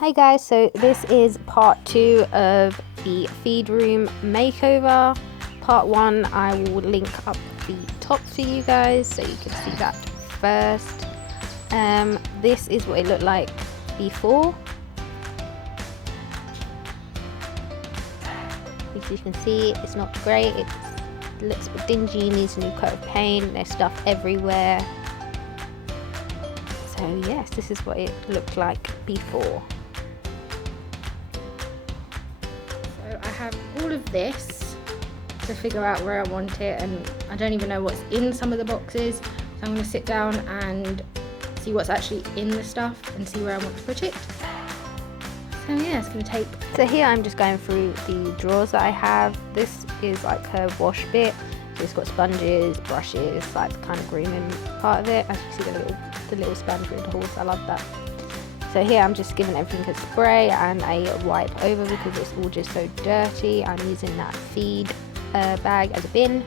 Hey guys, so this is part 2 of the feed room makeover. Part 1, I will link up the top for you guys so you can see that first. This is what it looked like before. As you can see, it's not great. It looks a bit dingy, needs a new coat of paint, there's stuff everywhere. So yes, this is what it looked like before. So I have all of this to figure out where I want it, and I don't even know what's in some of the boxes. So I'm going to sit down and see what's actually in the stuff and see where I want to put it. So yeah, it's going to take... So here I'm just going through the drawers that I have. This is like her wash bit. So it's got sponges, brushes, like the kind of grooming part of it. As you see the little sponge with the horse, I love that. So here I'm just giving everything a spray and a wipe over because it's all just so dirty. I'm using that feed bag as a bin.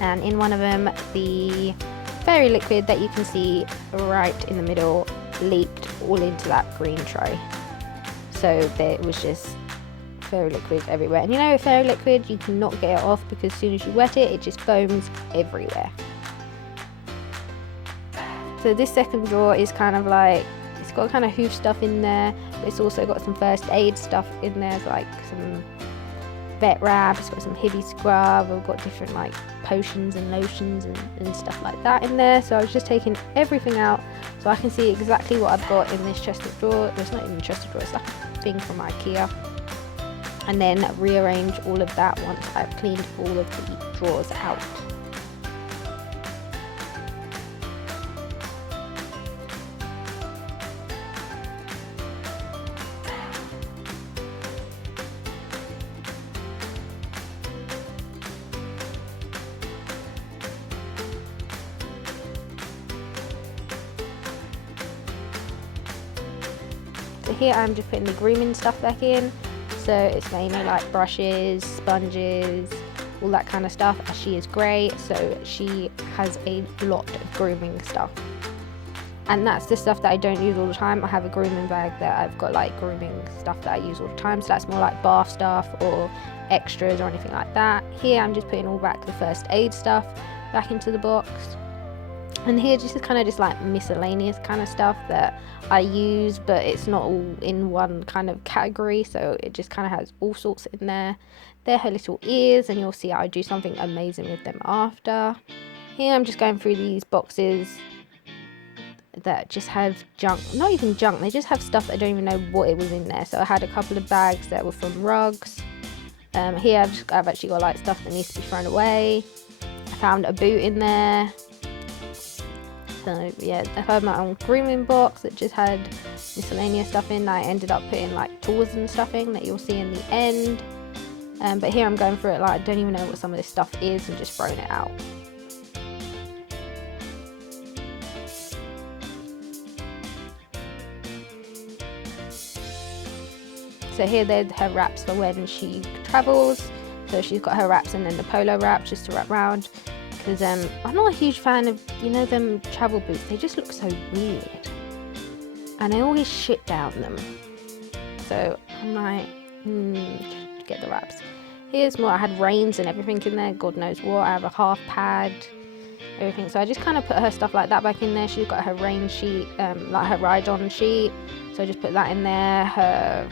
And in one of them, the fairy liquid that you can see right in the middle leaked all into that green tray. So there was just fairy liquid everywhere. And you know, with fairy liquid, you cannot get it off because as soon as you wet it, it just foams everywhere. So this second drawer is kind of like, it's got kind of hoof stuff in there, but it's also got some first aid stuff in there, so like some vet wrap, it's got some hippie scrub, we've got different like potions and lotions and stuff like that in there. So I was just taking everything out so I can see exactly what I've got in this chest of drawer. It's not even a chest of drawer, it's like a thing from IKEA. And then rearrange all of that once I've cleaned all of the drawers out. So here I'm just putting the grooming stuff back in. So it's mainly like brushes, sponges, all that kind of stuff. As she is grey, so she has a lot of grooming stuff. And that's the stuff that I don't use all the time. I have a grooming bag that I've got like grooming stuff that I use all the time. So that's more like bath stuff or extras or anything like that. Here I'm just putting all back the first aid stuff back into the box. And here just kind of just like miscellaneous kind of stuff that I use, but it's not all in one kind of category, so it just kind of has all sorts in there. They're her little ears, and you'll see I do something amazing with them after. Here I'm just going through these boxes that just have junk, not even junk, they just have stuff that I don't even know what it was in there. So I had a couple of bags that were from rugs. Here I've actually got like stuff that needs to be thrown away. I found a boot in there. So yeah, I had my own grooming box that just had miscellaneous stuff in. I ended up putting like tools and stuff in that you'll see in the end. But here I'm going through it like I don't even know what some of this stuff is and just throwing it out. So here they're her wraps for when she travels. So she's got her wraps and then the polo wrap just to wrap around. Because I'm not a huge fan of, you know, them travel boots. They just look so weird. And I always shit down them. So I'm like, get the wraps. Here's more. I had reins and everything in there. God knows what. I have a half pad, everything. So I just kind of put her stuff like that back in there. She's got her rein sheet, like her ride-on sheet. So I just put that in there. Her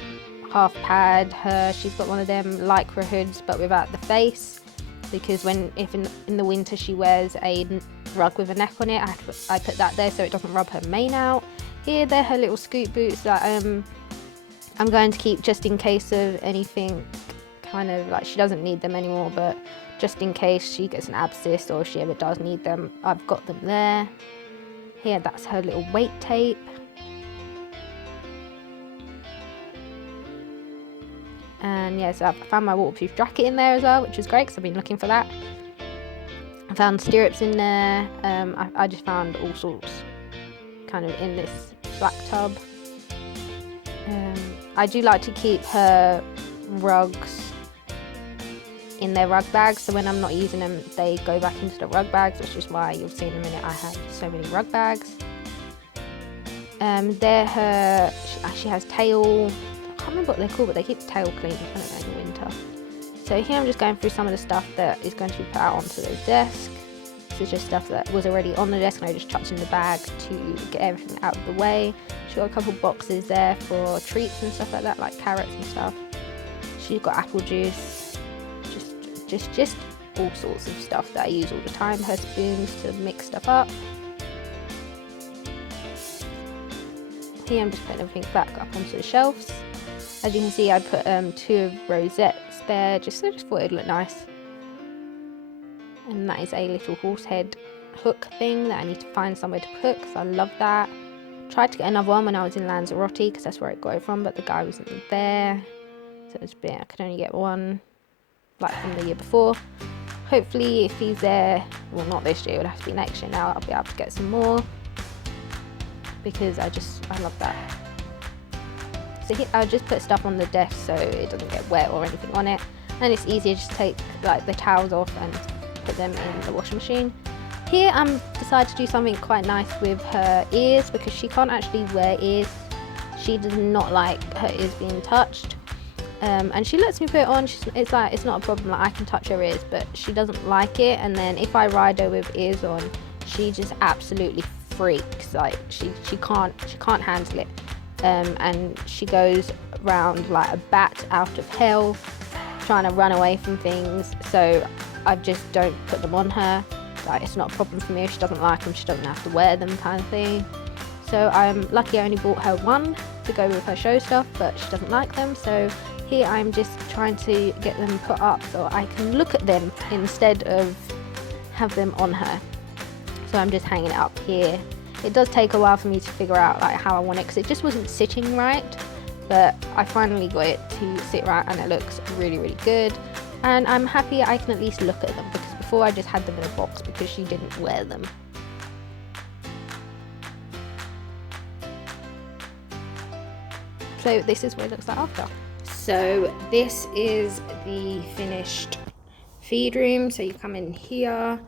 half pad. She's got one of them lycra hoods, but without the face. Because if in the winter she wears a rug with a neck on it, I put that there so it doesn't rub her mane out. Here they're her little scoot boots that I'm going to keep just in case of anything, kind of like she doesn't need them anymore, but just in case she gets an abscess or if she ever does need them, I've got them there. Here that's her little weight tape. And yeah, so I found my waterproof jacket in there as well, which was great because I've been looking for that. I found stirrups in there. I just found all sorts kind of in this black tub. I do like to keep her rugs in their rug bags, so when I'm not using them, they go back into the rug bags, which is why you'll see in a minute I have so many rug bags. She has tail, I can't remember what they're called, but they keep the tail clean, I don't know, in the winter. So here I'm just going through some of the stuff that is going to be put out onto the desk. This is just stuff that was already on the desk and I just chucked in the bag to get everything out of the way. She's got a couple boxes there for treats and stuff like that, like carrots and stuff. She's got apple juice, just all sorts of stuff that I use all the time. Her spoons to mix stuff up. Here I'm just putting everything back up onto the shelves. As you can see, I put 2 rosettes there, just thought it'd look nice. And that is a little horse head hook thing that I need to find somewhere to put because I love that. Tried to get another one when I was in Lanzarote because that's where I got it from, but the guy wasn't there. So it's I could only get one like from the year before. Hopefully if he's there, well not this year, it would have to be next year now, I'll be able to get some more because I love that. So here, I'll just put stuff on the desk so it doesn't get wet or anything on it, and it's easier just to take like the towels off and put them in the washing machine. Here I'm decided to do something quite nice with her ears because she can't actually wear ears. She does not like her ears being touched, and she lets me put it on. It's not a problem, like I can touch her ears, but she doesn't like it. And then if I ride her with ears on, she just absolutely freaks. Like she can't handle it, and she goes around like a bat out of hell trying to run away from things. So I just don't put them on her. Like it's not a problem for me. If she doesn't like them, she doesn't have to wear them, kind of thing. So I'm lucky I only bought her one to go with her show stuff, but she doesn't like them. So here I'm just trying to get them put up so I can look at them instead of have them on her. So I'm just hanging it up here. It does take a while for me to figure out like how I want it because it just wasn't sitting right, but I finally got it to sit right and it looks really, really good. And I'm happy I can at least look at them because before I just had them in a box because she didn't wear them. So this is what it looks like after. So this is the finished feed room. So you come in here.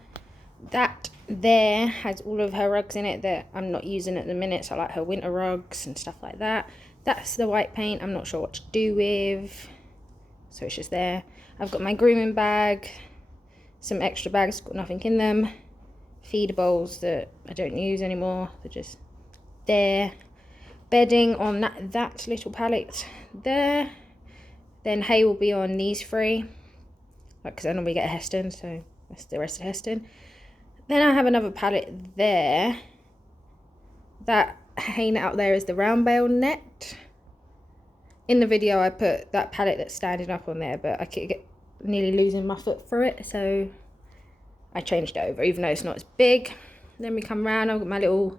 That there has all of her rugs in it that I'm not using at the minute. So like her winter rugs and stuff like that. That's the white paint I'm not sure what to do with. So it's just there. I've got my grooming bag, some extra bags, got nothing in them, feeder bowls that I don't use anymore, they're just there, bedding on that little pallet there, then hay will be on these 3, because I normally get a Heston, so that's the rest of Heston. Then I have another pallet there, that hay net out there is the round bale net. In the video I put that pallet that's standing up on there, but I keep nearly losing my foot through it, so I changed it over, even though it's not as big. Then we come around, I've got my little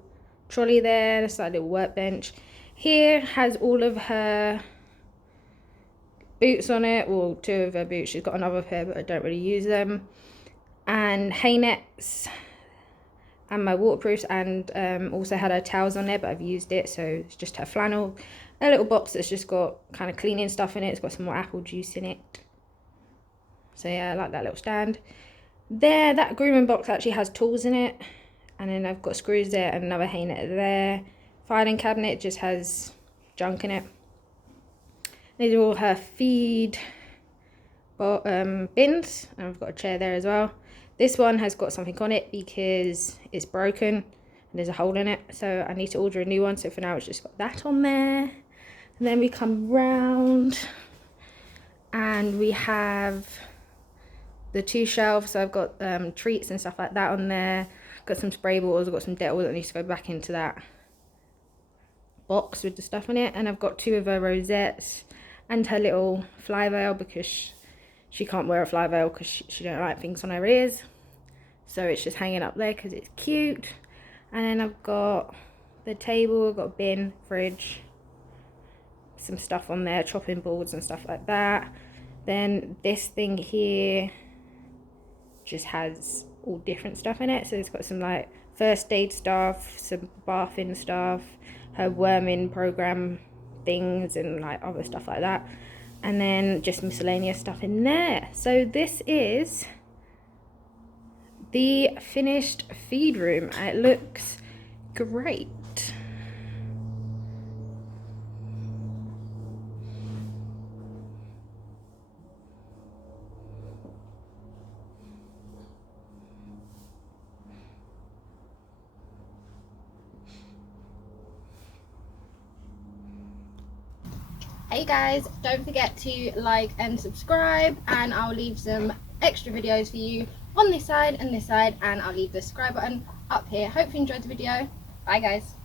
trolley there, that's like a little workbench. Here has all of her boots on it, well 2 of her boots, she's got another pair but I don't really use them. And hay nets, and my waterproofs, and also had her towels on there but I've used it, so it's just her flannel. A little box that's just got kind of cleaning stuff in it, it's got some more apple juice in it. So yeah, I like that little stand. There, that grooming box actually has tools in it. And then I've got screws there and another hay net there. Filing cabinet just has junk in it. These are all her feed bins. And I've got a chair there as well. This one has got something on it because it's broken and there's a hole in it. So I need to order a new one. So for now it's just got that on there. And then we come round and we have the 2 shelves. So I've got treats and stuff like that on there. Got some spray bottles, I've got some Dettol that needs to go back into that box with the stuff in it. And I've got 2 of her rosettes and her little fly veil because she can't wear a fly veil because she don't like things on her ears. So it's just hanging up there because it's cute. And then I've got the table, I've got a bin, fridge, some stuff on there, chopping boards and stuff like that. Then this thing here just has all different stuff in it. So it's got some like first aid stuff, some bathing stuff, her worming program things and like other stuff like that. And then just miscellaneous stuff in there. So this is the finished feed room and it looks great. Hey guys, don't forget to like and subscribe, and I'll leave some extra videos for you on this side and this side, and I'll leave the subscribe button up here. Hope you enjoyed the video. Bye guys.